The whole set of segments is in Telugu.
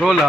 रोला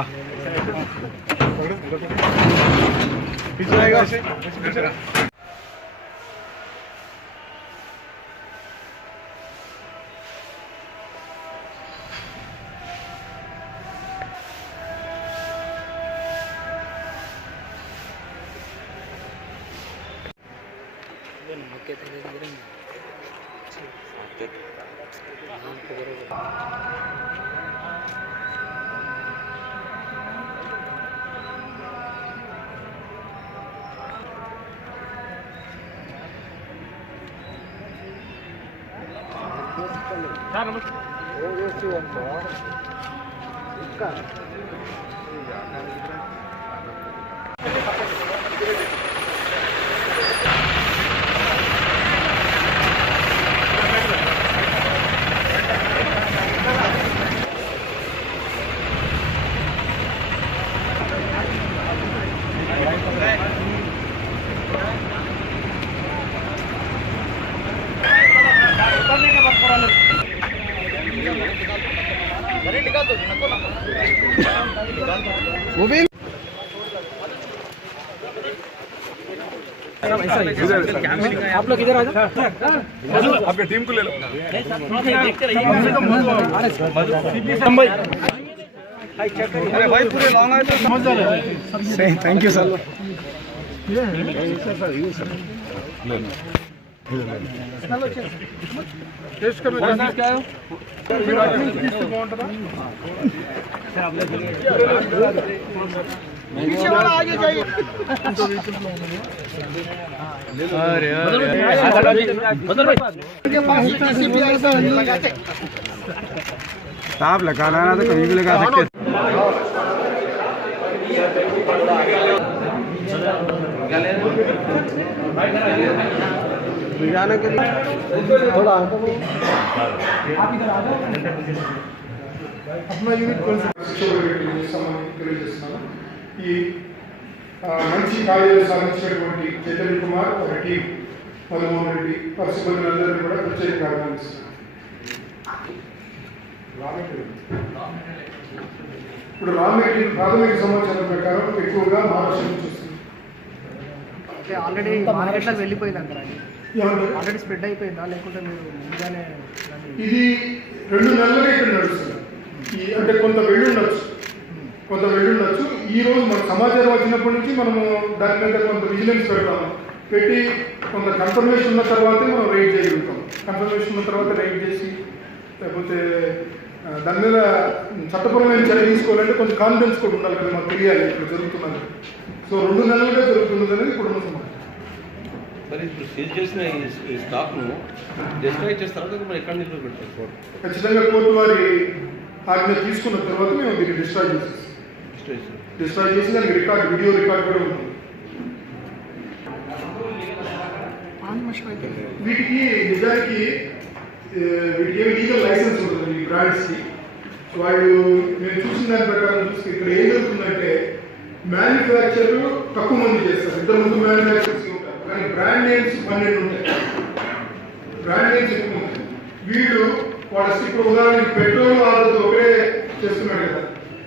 आप लोग इधर आ जाओ, आपके टीम को ले लो। अरे भाई पूरे लॉन्ग आए तो समझ जा रहे हैं। Thank you sir. टेस्ट कर लो क्या पीछे वाला आगे जाइए। अरे आप लगाना ना तो कभी भी लगा सकते। जाने के लिए थोड़ा अपना यूनिट ఈ మంచి కార్యాలు సాధించినటువంటి చైతన్య కుమార్ ఒక టీం మధుమోహన్ రెడ్డి పరిశుభ్రులందరినీ కూడా ప్రత్యేక అభినందిస్తున్నాను. ఇప్పుడు రామరెడ్డి ప్రాథమిక సమాచారం ప్రకారం ఎక్కువగా మహారాష్ట్ర నుంచి వస్తుంది. ఆల్రెడీ మార్కెట్లో వెళ్ళిపోయింది అంటారా? ఆల్రెడీ స్ప్రెడ్ అయిపోయిందా లేకుంటే మీరు ముందుగానే? ఇది 2 నెలలుగా ఇక్కడ నడుస్తుంది. అంటే కొంత వెళ్ళి ఉండొచ్చు. ఈ రోజు మన సమాచారం వచ్చినప్పటి నుంచి మనము దాని మీద కొంత విజిలెన్స్ పెడతాము. పెట్టి కొంత కన్ఫర్మేషన్ ఉన్న తర్వాతే మనం రైడ్ చేయగలుగుతాం. కన్ఫర్మేషన్ ఉన్న తర్వాత రైడ్ చేసి లేకపోతే దాని మీద చట్టపరమైన చర్య తీసుకోవాలంటే కొంచెం కాన్ఫిడెన్స్ కూడా ఉండాలి కదా, మాకు తెలియాలి ఇక్కడ జరుగుతున్నది. సో 2 నెలలుగా జరుగుతున్నది అనేది కూడా సమాచారం. మరి ఇప్పుడు సీజ్ చేసిన ఈ స్టాక్ను డిస్ట్రాయ్ చేస్తారా మరి ఎక్కడ నిల్వ పెడతారు? ఖచ్చితంగా కోర్టు వారి ఆజ్ఞ తీసుకున్న తర్వాత మేము దీన్ని డిస్ట్రాయ్ చేసి దానికి వీడియో రికార్డ్ కూడా ఉంటుంది. వీటికి నిజానికి ఏమి లీగల్ లైసెన్స్ ఉంటుంది ఈ బ్రాండ్స్కి. వాళ్ళు మేము చూసిన దాని ప్రకారం చూస్తే ఇక్కడ ఏం జరుగుతుందంటే మ్యానుఫ్యాక్చర్ తక్కువ మంది చేస్తారు, 2 ముందు మ్యానుఫ్యాక్చర్స్ ఉంటారు, కానీ బ్రాండ్ నేమ్స్ 12 ఉంటాయి. బ్రాండ్ నేమ్స్ ఎక్కువ ఉంటాయి. వీళ్ళు వాళ్ళ ఇప్పుడు ఉదాహరణకి పెట్రోల్ ఆధారిత ఒకటే చేస్తున్నాడు కదా,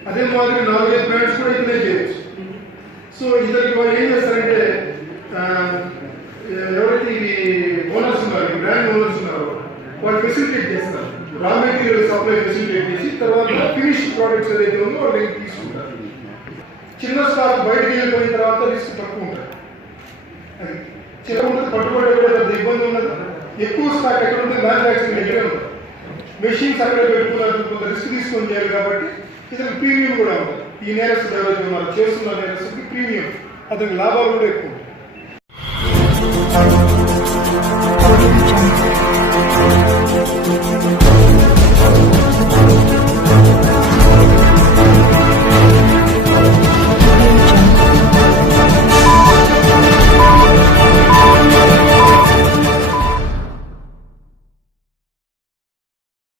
అదే మాదిరి 4-5 బ్రాండ్స్ కూడా ఇక్కడే చేయొచ్చు. సో ఇద్దరికి వాళ్ళు ఏం చేస్తారంటే ఎవరైతే ఇది ఓనర్స్ ఉన్నారు, ఈ బ్రాండ్ ఓనర్స్ ఉన్నారో వాళ్ళు ఫెసిలిటేట్ చేస్తారు. రా మెటీరియల్ సప్లై ఫెసిలిటేట్ చేసి తర్వాత ఫినిష్ ప్రోడక్ట్స్ ఏదైతే ఉందో వాళ్ళు తీసుకుంటారు. చిన్న స్టాక్ బయటకు వెళ్ళిపోయిన తర్వాత రిస్క్ తక్కువ ఉంటుంది. అది చిన్న ఉంటుంది, పట్టుబడి కూడా పెద్ద ఇబ్బంది ఉన్నది. ఎక్కువ స్టాక్ ఎక్కడ ఉంటుంది? మ్యానుఫ్యాక్చరింగ్ దగ్గరే ఉంటుంది. మెషిన్స్ అక్కడ పెట్టుకున్నారు, కొంత రిస్క్ తీసుకొని చేయాలి కాబట్టి ఇతనికి ప్రీమియం కూడా ఉంటుంది. ఈ నేరస్తుడు ఎవరైతే ఉన్నారు చేస్తున్న నేరస్తుడికి ప్రీమియం, అతనికి లాభాలు కూడా ఎక్కువ.